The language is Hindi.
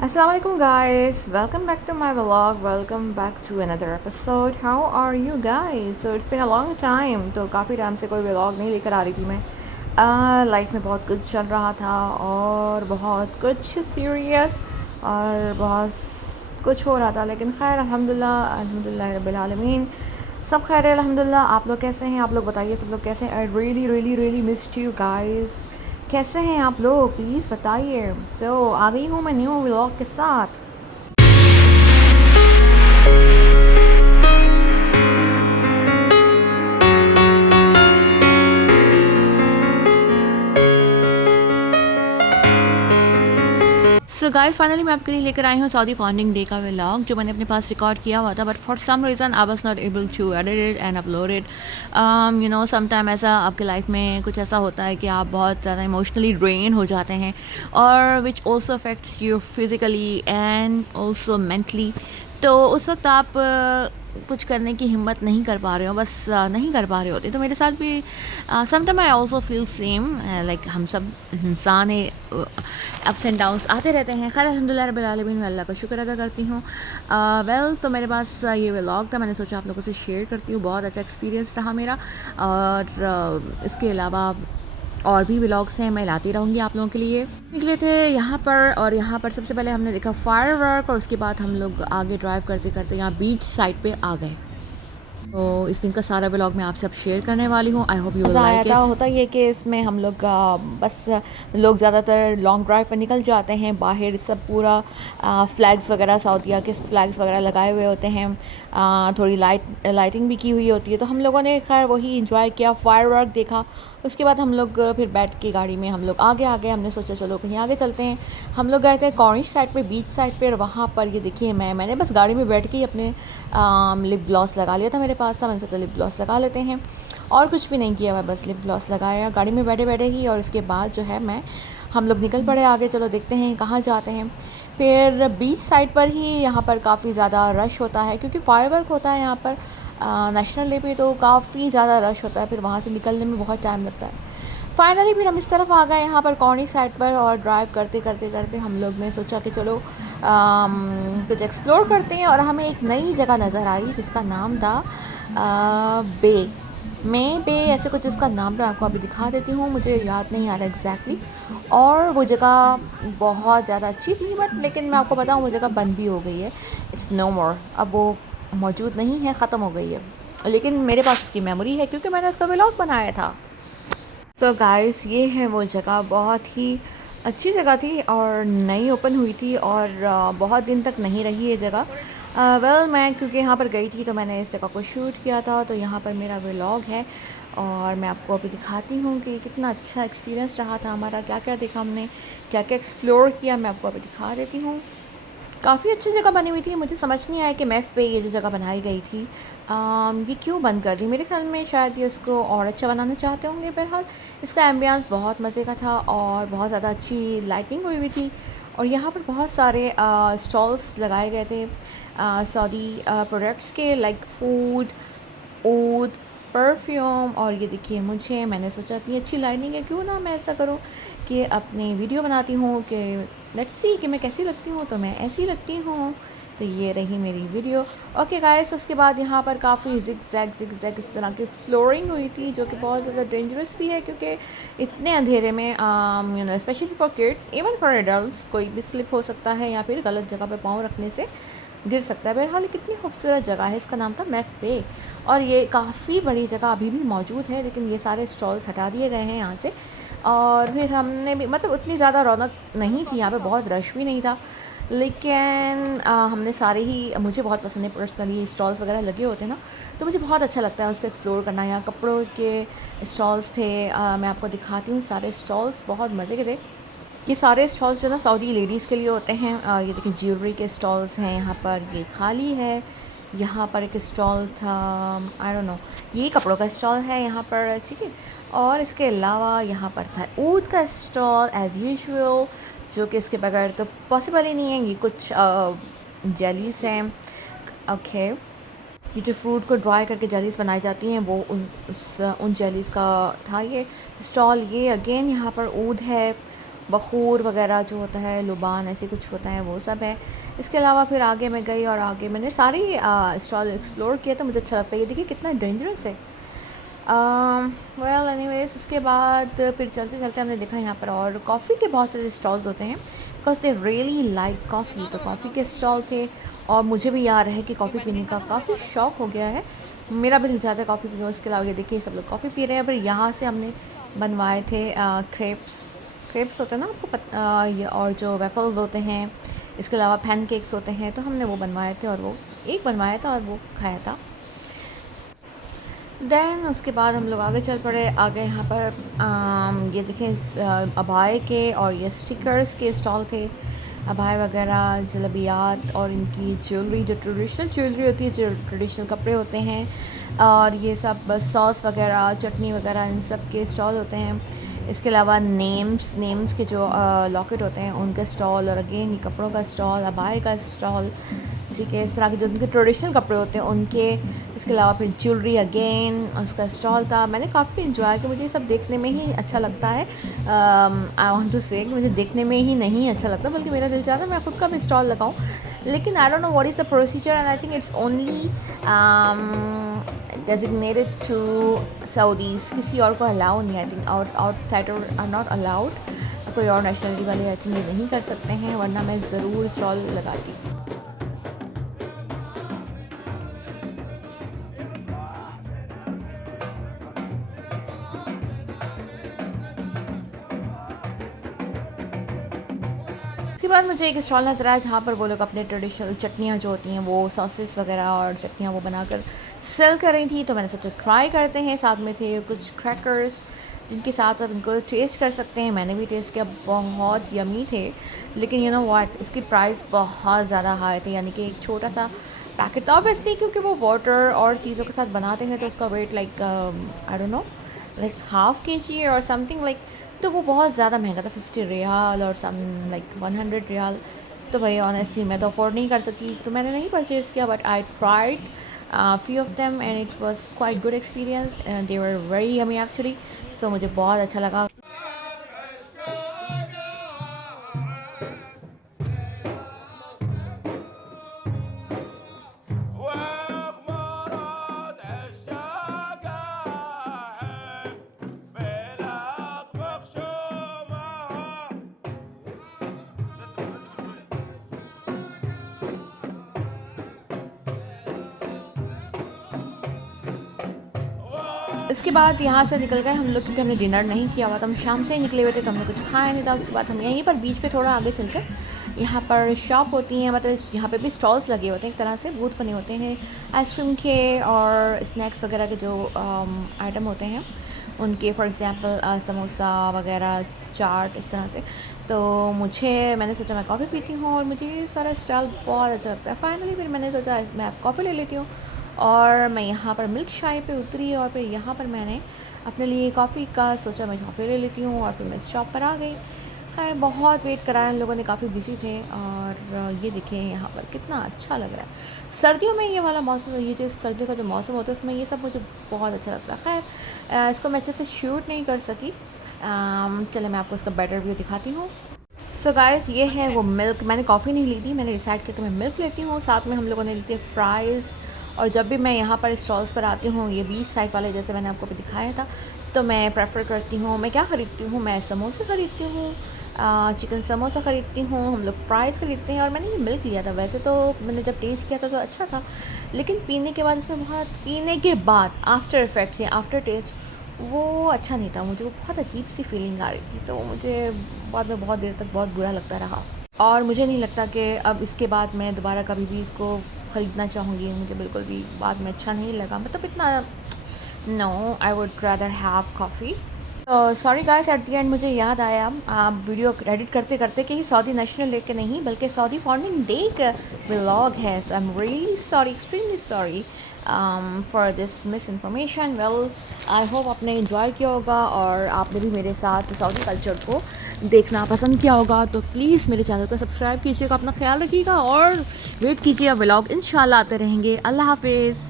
Assalamu alaikum guys, welcome back to my vlog, welcome back to another episode. How are you guys? So it's been a long time. तो काफ़ी टाइम से कोई vlog नहीं लेकर आ रही थी मैं। लाइफ में बहुत कुछ चल रहा था और बहुत कुछ सीरियस और बहुत कुछ हो रहा था, लेकिन खैर अल्हम्दुलिल्लाह अल्हम्दुलिल्लाह रब्बिल आलमीन सब खैर है अल्हम्दुलिल्लाह। आप लोग कैसे हैं? आप लोग बताइए, सब लोग कैसे हैं? I really really really missed you guys. कैसे हैं आप लोग? प्लीज़ बताइए। आ गई हूँ मैं न्यू व्लॉग के साथ। सो गाइस, फाइनली मैं आपके लिए लेकर आई हूँ सऊदी फाउंडिंग डे का व्लॉग, जो मैंने अपने पास रिकॉर्ड किया हुआ था, but for some reason I was not able to edit it and upload it. Some time ऐसा आपके लाइफ में कुछ ऐसा होता है कि आप बहुत ज़्यादा इमोशनली ड्रेन हो जाते हैं, और which also affects you physically and also mentally. तो उस वक्त आप कुछ करने की हिम्मत नहीं कर पा रहे हो, बस नहीं कर पा रहे होते। तो मेरे साथ भी some time I also feel same, like हम सब इंसान है, अप्स एंड डाउन्स आते रहते हैं। खैर अल्हम्दुलिल्लाह रब्बिल आलमीन, मैं अल्लाह का शुक्र अदा करती हूँ। तो मेरे पास ये व्लॉग था, मैंने सोचा आप लोगों से शेयर करती हूँ। बहुत अच्छा एक्सपीरियंस रहा मेरा, और इसके अलावा और भी व्लॉग्स हैं, मैं लाती रहूँगी आप लोगों के लिए। निकले थे यहाँ पर, और यहाँ पर सबसे पहले हमने देखा फायरवर्क, और उसके बाद हम लोग आगे ड्राइव करते करते यहाँ बीच साइड पे आ गए। तो इस दिन का सारा व्लॉग मैं आपसे अब शेयर करने वाली हूँ। I hope you will like it. होता ये कि इसमें हम लोग बस लोग ज़्यादातर लॉन्ग ड्राइव पर निकल जाते हैं। बाहर सब पूरा फ्लैग्स वगैरह, सऊदीया के फ्लैग्स वगैरह लगाए हुए होते हैं। थोड़ी लाइटिंग भी की हुई होती है। तो हम लोगों ने खैर वही इंजॉय किया, फायरवर्क देखा। उसके बाद हम लोग फिर बैठ के गाड़ी में हम लोग आगे आ गए। हमने सोचा चलो कहीं आगे चलते हैं। हम लोग गए थे कॉर्निश साइड पे, बीच साइड पे, और वहाँ पर ये देखिए मैंने बस गाड़ी में बैठ के ही अपने लिप ग्लॉस लगा लिया था। मेरे पास था, मैंने सोचा लिप ग्लॉस लगा लेते हैं, और कुछ भी नहीं किया, मैं बस लिप ग्लॉस लगाया गाड़ी में बैठे बैठे ही। और उसके बाद जो है हम लोग निकल पड़े आगे। चलो देखते हैं कहाँ जाते हैं। फिर बीच साइड पर ही यहाँ पर काफ़ी ज़्यादा रश होता है, क्योंकि फायरवर्क होता है यहाँ पर नेशनल डे पे, तो काफ़ी ज़्यादा रश होता है। फिर वहाँ से निकलने में बहुत टाइम लगता है। फाइनली फिर हम इस तरफ आ गए यहाँ पर कॉर्नी साइड पर, और ड्राइव करते करते करते हम लोग ने सोचा कि चलो कुछ एक्सप्लोर करते हैं। और हमें एक नई जगह नज़र आई जिसका नाम था बे में बे, ऐसे कुछ उसका नाम मैं आपको अभी दिखा देती हूँ, मुझे याद नहीं आ रहा एग्जैक्टली। और वो जगह बहुत ज़्यादा अच्छी थी, बट लेकिन मैं आपको बताऊँ वो जगह बंद भी हो गई है। इट्स नो मोर, अब वो मौजूद नहीं है, ख़त्म हो गई है। लेकिन मेरे पास उसकी मेमोरी है, क्योंकि मैंने उसका व्लॉग बनाया था। सो गाइस, ये है वो जगह। बहुत ही अच्छी जगह थी और नई ओपन हुई थी, और बहुत दिन तक नहीं रही ये जगह। मैं क्योंकि यहाँ पर गई थी तो मैंने इस जगह को शूट किया था, तो यहाँ पर मेरा व्लॉग है। और मैं आपको अभी दिखाती हूँ कि कितना अच्छा एक्सपीरियंस रहा था हमारा, क्या क्या देखा हमने, क्या क्या एक्सप्लोर किया, मैं आपको अभी दिखा देती हूँ। काफ़ी अच्छी जगह बनी हुई थी। मुझे समझ नहीं आया कि मैफ पे ये जो जगह बनाई गई थी, ये क्यों बंद कर दी। मेरे ख्याल में शायद ये उसको और अच्छा बनाना चाहते होंगे। बहरहाल इसका एम्बियंस बहुत मज़े का था, और बहुत ज़्यादा अच्छी लाइटिंग हुई हुई थी। और यहाँ पर बहुत सारे स्टॉल्स लगाए गए थे सऊदी प्रोडक्ट्स के, लाइक फूड, ऊद, परफ्यूम। और ये देखिए मैंने सोचा इतनी अच्छी लाइटिंग है, क्यों ना मैं ऐसा करूँ कि अपनी वीडियो बनाती हूँ कि लेट्स सी कि मैं कैसी लगती हूँ, तो मैं ऐसी लगती हूँ। तो ये रही मेरी वीडियो। ओके गाइस, उसके बाद यहाँ पर काफ़ी जिग जैग इस तरह की फ्लोरिंग हुई थी, जो कि बहुत ज़्यादा डेंजरस भी है, क्योंकि इतने अंधेरे में specially for kids, even for adults, कोई भी स्लिप हो सकता है या फिर गलत जगह पर पाँव रखने से गिर सकता है। बहरहाल कितनी खूबसूरत जगह है, इसका नाम था मैफ पे। और ये काफ़ी बड़ी जगह अभी भी मौजूद है, लेकिन ये सारे स्टॉल्स हटा दिए गए हैं यहाँ से। और फिर हमने भी, मतलब उतनी ज़्यादा रौनक नहीं थी यहाँ पे, बहुत रश भी नहीं था, लेकिन हमने सारे ही, मुझे बहुत पसंद है पर्सनली स्टॉल्स वगैरह लगे होते हैं ना, तो मुझे बहुत अच्छा लगता है उसको एक्सप्लोर करना। यहाँ कपड़ों के स्टॉल्स थे, मैं आपको दिखाती हूँ। सारे स्टॉल्स बहुत मज़े के थे। ये सारे स्टॉल्स जो ना सऊदी लेडीज़ के लिए होते हैं। ये देखिए ज्वेलरी के स्टॉल्स हैं यहाँ पर, ये खाली है। यहाँ पर एक स्टॉल था, आई डोंट नो, ये कपड़ों का स्टॉल है यहाँ पर, ठीक है। और इसके अलावा यहाँ पर था ऊद का स्टॉल एज़ यूजुअल, जो कि इसके बगैर तो पॉसिबल ही नहीं है। ये कुछ जेलीस हैं, ओके। ये जो फ्रूट को ड्राई करके जेलीस बनाई जाती हैं, वो उन जेलीस का था ये स्टॉल। ये अगेन यहाँ पर ऊद है, बखूर वगैरह जो होता है, लुबान ऐसे कुछ होता है, वो सब है। इसके अलावा फिर आगे मैं गई और आगे मैंने सारी स्टॉल एक्सप्लोर किया, तो मुझे अच्छा लगता है। ये देखिए कितना डेंजरस है। वेल एनीवेज, उसके बाद फिर चलते चलते हमने देखा यहाँ पर और कॉफ़ी के बहुत सारे स्टॉल्स होते हैं, because they really like coffee. तो कॉफ़ी के स्टॉल थे और मुझे भी याद है कि कॉफ़ी पीने का काफ़ी शौक़ हो गया है, मेरा भी दिल चाहता है कॉफ़ी पीने। उसके अलावा ये देखिए सब लोग कॉफ़ी पी रहे हैं। फिर यहाँ से हमने बनवाए थे क्रेप्स होते हैं ना आपको ये, और जो वेफल्स होते हैं, इसके अलावा पैनकेक्स होते हैं, तो हमने वो बनवाए थे और वो एक बनवाया था और वो खाया था। देन उसके बाद हम लोग आगे चल पड़े। आगे यहाँ पर ये देखें अबाए के और ये स्टिकर्स के स्टॉल थे, अबाए वगैरह, जलेबियात और इनकी ज्वेलरी, जो ट्रेडिशनल ज्वेलरी होती है, जो ट्रेडिशनल कपड़े होते हैं, और ये सब सॉस वगैरह, चटनी वगैरह, इन सब के स्टॉल होते हैं। इसके अलावा नेम्स के जो लॉकेट होते हैं उनके स्टॉल, और अगेन कपड़ों का स्टॉल, अबाए का स्टॉल, ठीक है, इस तरह के जो उनके ट्रेडिशनल कपड़े होते हैं उनके। इसके अलावा फिर ज्वेलरी अगेन उसका स्टॉल था। मैंने काफ़ी इन्जॉय किया, मुझे ये सब देखने में ही अच्छा लगता है। आई वांट टू से कि मुझे देखने में ही नहीं अच्छा लगता, बल्कि मेरा दिल चाहता है मैं खुद का भी स्टॉल लगाऊं, लेकिन I don't know what is the procedure, and I think it's only designated to Saudis, किसी और को अलाउ नहीं। I think outsider are not allowed, कोई और नेशनलिटी वाले आई थिंक ये नहीं कर सकते हैं, वरना मैं ज़रूर स्टॉल लगाती। उसके बाद मुझे एक स्टॉल नज़र आया जहाँ पर वो लोग अपने ट्रेडिशनल चटनियाँ जो होती हैं, वो सॉसेस वगैरह और चटनियाँ वो बनाकर सेल कर रही थी। तो मैंने सोचा ट्राई करते हैं। साथ में थे कुछ क्रैकर्स जिनके साथ आप इनको टेस्ट कर सकते हैं। मैंने भी टेस्ट किया, बहुत यमी थे, लेकिन यू नो व्हाट, उसकी प्राइस बहुत ज़्यादा हाई थी। यानी कि एक छोटा सा पैकेट था, ऑब्वियसली क्योंकि वो वाटर और चीज़ों के साथ बनाते हैं, तो उसका weight like I don't know, like half kg और समथिंग लाइक, तो वो बहुत ज़्यादा महंगा था, 50 रियाल और सम लाइक 100 रियाल। तो भाई ऑनेस्टली मैं तो अफोर्ड नहीं कर सकी, तो मैंने नहीं परचेज़ किया, but I tried few of them and it was quite good experience and they were very yummy actually, so मुझे बहुत अच्छा लगा। इसके बाद यहाँ से निकल गए हम लोग, क्योंकि हमने डिनर नहीं किया हुआ था, हम शाम से ही निकले हुए थे, तो हमने कुछ खाया नहीं था। उसके बाद हम यहीं पर बीच पे थोड़ा आगे चलकर यहाँ पर शॉप होती हैं, मतलब यहाँ पे भी स्टॉल्स लगे होते हैं, एक तरह से बूथ बने होते हैं आइसक्रीम के और स्नैक्स वगैरह के जो आइटम होते हैं उनके, फॉर एग्ज़ाम्पल समोसा वगैरह, चाट, इस तरह से। तो मैंने सोचा मैं कॉफ़ी पीती हूँ और मुझे ये सारा स्टाइल बहुत अच्छा लगता है। फाइनली फिर मैंने सोचा मैं कॉफ़ी ले लेती हूँ, और मैं यहाँ पर मिल्क चाय पे उतरी, और फिर यहाँ पर मैंने अपने लिए कॉफ़ी का सोचा मैं कॉफ़ी ले लेती हूँ, और फिर मैं इस शॉप पर आ गई। खैर बहुत वेट कराया हम लोगों ने, काफ़ी बिजी थे। और ये देखिए यहाँ पर कितना अच्छा लग रहा है सर्दियों में, ये वाला मौसम, ये जो सर्दियों का जो मौसम होता है उसमें ये सब मुझे बहुत अच्छा लगता है। खैर इसको मैं अच्छे से शूट नहीं कर सकी। चले मैं आपको इसका बेटर व्यू दिखाती हूँ। सो गाइस, ये है वो मिल्क। मैंने कॉफ़ी नहीं ली थी, मैंने डिसाइड किया कि मैं मिल्क लेती हूँ। साथ में हम लोगों ने ली थी फ्राइज़। और जब भी मैं यहाँ पर स्टॉल्स पर आती हूँ, ये बीच साइड वाले जैसे मैंने आपको भी दिखाया था, तो मैं प्रेफर करती हूँ, मैं क्या ख़रीदती हूँ, मैं समोसे ख़रीदती हूँ, चिकन समोसा ख़रीदती हूँ, हम लोग फ्राइज़ ख़रीदते हैं। और मैंने ये मिल्क लिया था। वैसे तो मैंने जब टेस्ट किया था तो अच्छा था, लेकिन पीने के बाद इसमें पीने के बाद आफ्टर इफ़ेक्ट्स या आफ्टर टेस्ट वो अच्छा नहीं था। मुझे वो बहुत अजीब सी फीलिंग आ रही थी, तो मुझे बाद में बहुत देर तक बहुत बुरा लगता रहा, और मुझे नहीं लगता कि अब इसके बाद मैं दोबारा कभी भी इसको ख़रीदना चाहूँगी। मुझे बिल्कुल भी बाद में अच्छा नहीं लगा, मतलब इतना, no, I would rather have coffee. Sorry guys, at the end मुझे याद आया वीडियो एडिट करते करते कि सऊदी नेशनल डे के नहीं बल्कि सऊदी फाउंडिंग डे का व्लॉग है। So I am really sorry, extremely sorry for this miss information. Well, I hope आपने इन्जॉय किया होगा और आपने भी मेरे साथ सऊदी कल्चर को देखना पसंद किया होगा। तो प्लीज़ मेरे चैनल को सब्सक्राइब कीजिएगा, अपना ख्याल रखिएगा और वेट कीजिएगा, व्लॉग इंशाल्लाह आते रहेंगे। अल्लाह हाफिज़।